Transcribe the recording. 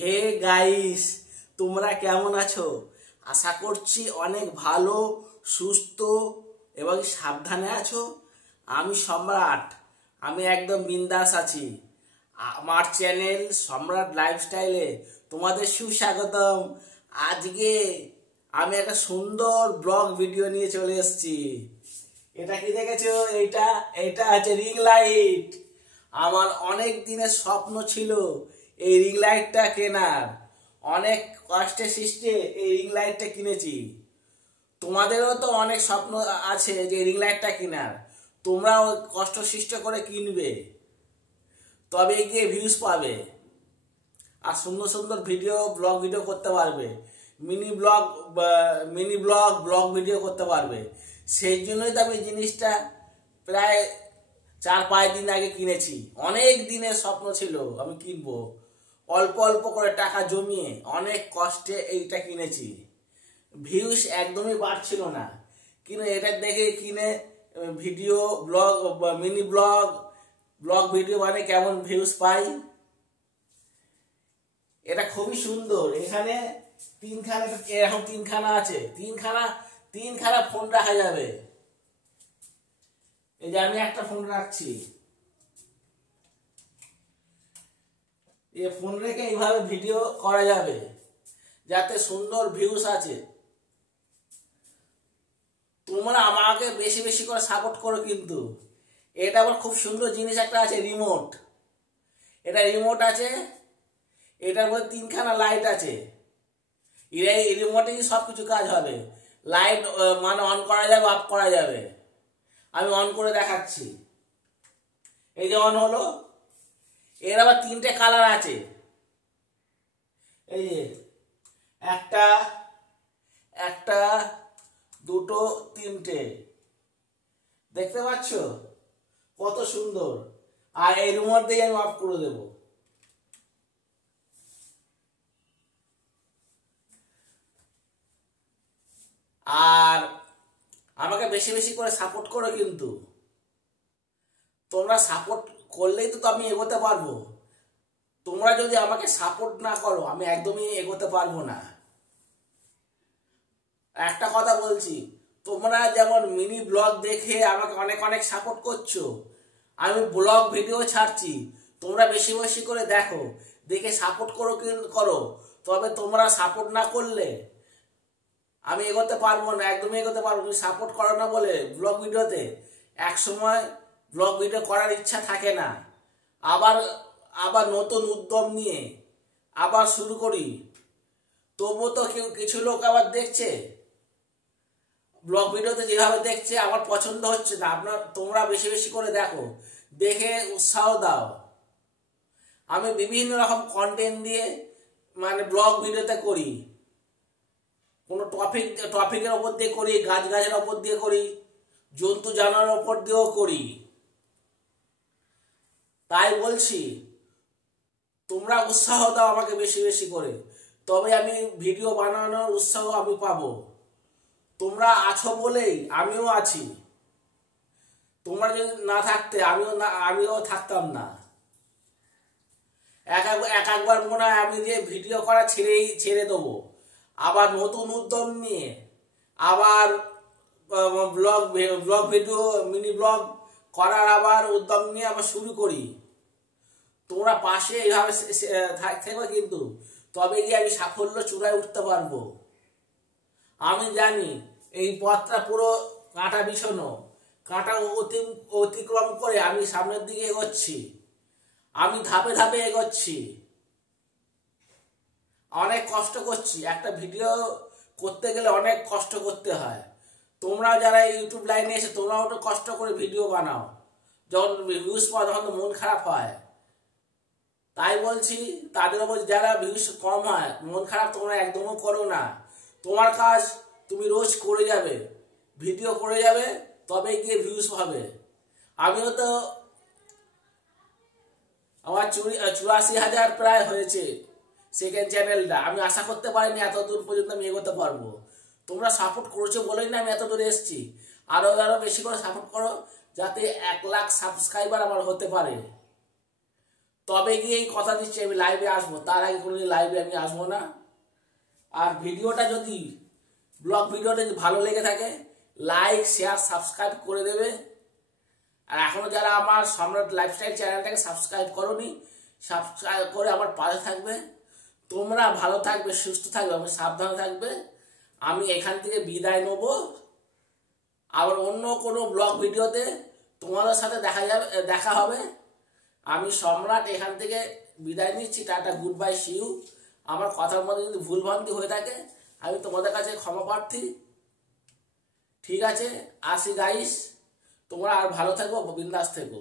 Hey guys, তোমরা কেমন আছো? আশা করছি অনেক ভালো, সুস্থ এবং সাবধানে আছো। আমি সম্রাট, আমি একদম বিন্দাস আছি। আমার চ্যানেল সম্রাট লাইফস্টাইলে তোমাদের সুস্বাগতম। আজকে আমি একটা সুন্দর ব্লগ ভিডিও নিয়ে চলে এসেছি। এটা কি দেখেছো? এটা এটা হচ্ছে রিং লাইট। আমার অনেক দিনের স্বপ্ন ছিল এই রিং লাইটটা কেনার। অনেক কষ্টে সৃষ্টে এই রিং লাইটটা কিনেছি। তোমাদেরও তো অনেক স্বপ্ন আছে যে রিং লাইটটা কেনার, তোমরাও কষ্ট সৃষ্ট করে কিনবে, তবে গিয়ে ভিউজ পাবে আর সুন্দর সুন্দর ব্লগ ভিডিও করতে পারবে। মিনি ব্লগ ভিডিও করতে পারবে। সেই জন্যই তো আমি জিনিসটা প্রায় 4-5 দিন আগে কিনেছি। অনেক দিনের স্বপ্ন ছিল আমি কিনবো, অল্প অল্প করে টাকা জমিয়ে অনেক কষ্টে এইটা কিনেছি। ভিউজ একদমই বাড়ছিল না, কিন্তু এটা দেখে কিনে video blog mini blog video মানে কেমন ভিউজ পাই। এটা খুবই সুন্দর। এখানে এরকম তিনখানা আছে, তিনখানা ফোন রাখা যাবে। এই যে আমি একটা ফোন রাখছি, এই ফোন রেখে এইভাবে ভিডিও করা যাবে যাতে সুন্দর ভিউজ আছে। তোমরা আমাকে বেশি বেশি করে সাপোর্ট করো কিন্তু। এটা আবার খুব সুন্দর জিনিস একটা আছে, রিমোট। এটা রিমোট আছে, এটার মধ্যে তিনখানা লাইট আছে। এই রিমোটে সব কিছু কাজ হবে। লাইট মানে অন করা যাবে, অফ করা যাবে। আমি অন করে দেখাচ্ছি। এই যে অন হলো। এর আবার 3টে কালার আছে। এই যে একটা, দুটো, 3টে, দেখতে পাচ্ছ কত সুন্দর। আর এই রিমোট দিয়ে আমি অফ করে দেব। আর আমাকে বেশি বেশি করে সাপোর্ট করো কিন্তু। তোমরা সাপোর্ট করলেই তো আমি এগোতে পারবো। তোমরা যদি আমাকে সাপোর্ট না করো আমি একদমই এগোতে পারবো না। একটা কথা বলছি, তোমরা যেমন মিনি ব্লগ দেখে আমাকে অনেক অনেক সাপোর্ট করছো, আমি ব্লগ ভিডিও ছাড়ছি, তোমরা বেশি বেশি করে দেখো, দেখে সাপোর্ট করো। তবে তোমরা সাপোর্ট না করলে আমি এগোতে পারবো না, একদমই এগোতে পারবো। তুমি সাপোর্ট করো না বলে ব্লগ ভিডিওতে একসময় ব্লগ ভিডিও করার ইচ্ছা থাকে না। আবার নতুন উদ্যম নিয়ে আবার শুরু করি। তবুও তো কিছু লোক আবার দেখছে, ব্লগ ভিডিওতে যেভাবে দেখছে আমার পছন্দ হচ্ছে না। তোমরা বেশি বেশি করে দেখো, দেখে উৎসাহ দাও। আমি বিভিন্ন রকম কন্টেন্ট দিয়ে মানে ব্লগ ভিডিওতে করি। কোনো টপিকের ওপর দিয়ে করি, গাছের ওপর দিয়ে করি, জন্তু জানোয়ারের ওপর দিয়েও করি। তাই বলছি, তোমরা উৎসাহ দাও আমাকে বেশি বেশি করে, তবে আমি ভিডিও বানানোর উৎসাহ আমি পাবো। তোমরা আছো বলেই আমিও আছি। তোমরা যদি না থাকতে আমিও থাকতাম না। একবার মনে হয় আমি যে ভিডিও করা ছেড়ে দেবো, আবার নতুন উদ্যম নিয়ে আবার ব্লগ ভিডিও মিনি ব্লগ করার আবার উদ্যম নিয়ে আবার শুরু করি। তোমরা পাশে এইভাবে থাকবে কিন্তু, তবে গিয়ে আমি সাফল্য চূড়ায় উঠতে পারবো। আমি জানি এই পথটা পুরো কাঁটা বিছানো, কাঁটা অতিক্রম করে আমি সামনের দিকে এগোচ্ছি। আমি ধাপে ধাপে এগোচ্ছি, অনেক কষ্ট করছি। একটা ভিডিও করতে গেলে অনেক কষ্ট করতে হয়। তোমরা যারা ইউটিউব লাইনে এসে তোমরাও একটু কষ্ট করে ভিডিও বানাও, যখন ভিউজ পাও তখন তো মন খারাপ হয়। তাই বলছি, তাদের উপর যারা ভিউজ কম হয়, মন খারাপ তোমরা একদমও করো না। তোমার কাজ তুমি রোজ করে যাবে, ভিডিও করে যাবে, তবে গিয়ে ভিউজ হবে। আমিও তো আমার 84,000 প্রায় হয়েছে সেকেন্ড চ্যানেলটা। আমি আশা করতে পারিনি এত দূর পর্যন্ত আমি এগোতে পারবো। তোমরা সাপোর্ট করেছো বলেই না আমি এত দূরে এসেছি। আরো বেশি করে সাপোর্ট করো, যাতে 1 লাখ সাবস্ক্রাইবার আমার হতে পারে। তবে গিয়ে এই কথা দিচ্ছি আমি লাইভে আসবো, তার আগে কোনোদিন লাইভে আমি আসবো না। আর ভিডিওটা যদি ব্লগ ভিডিওটা যদি ভালো লেগে থাকে লাইক শেয়ার সাবস্ক্রাইব করে দেবে। আর এখনো যারা আমার সম্রাট লাইফস্টাইল চ্যানেলটাকে সাবস্ক্রাইব করোনি সাবস্ক্রাইব করে আমার পাশে থাকবে। তোমরা ভালো থাকবে, সুস্থ থাকবে, আমি সাবধানে থাকবে। আমি এখান থেকে বিদায় নেব, আবার অন্য কোনো ব্লগ ভিডিওতে তোমাদের সাথে দেখা হবে। আমি সম্রাট এখান থেকে বিদায় নিচ্ছি। Tata, good bye, see you. আমার কথার মধ্যে যদি ভুলভ্রান্তি হয়ে থাকে আমি তোমাদের কাছে ক্ষমা প্রার্থী। ঠিক আছে, আসি গাইস, তোমরা আর ভালো থেকো, বিন্দাস থেকো।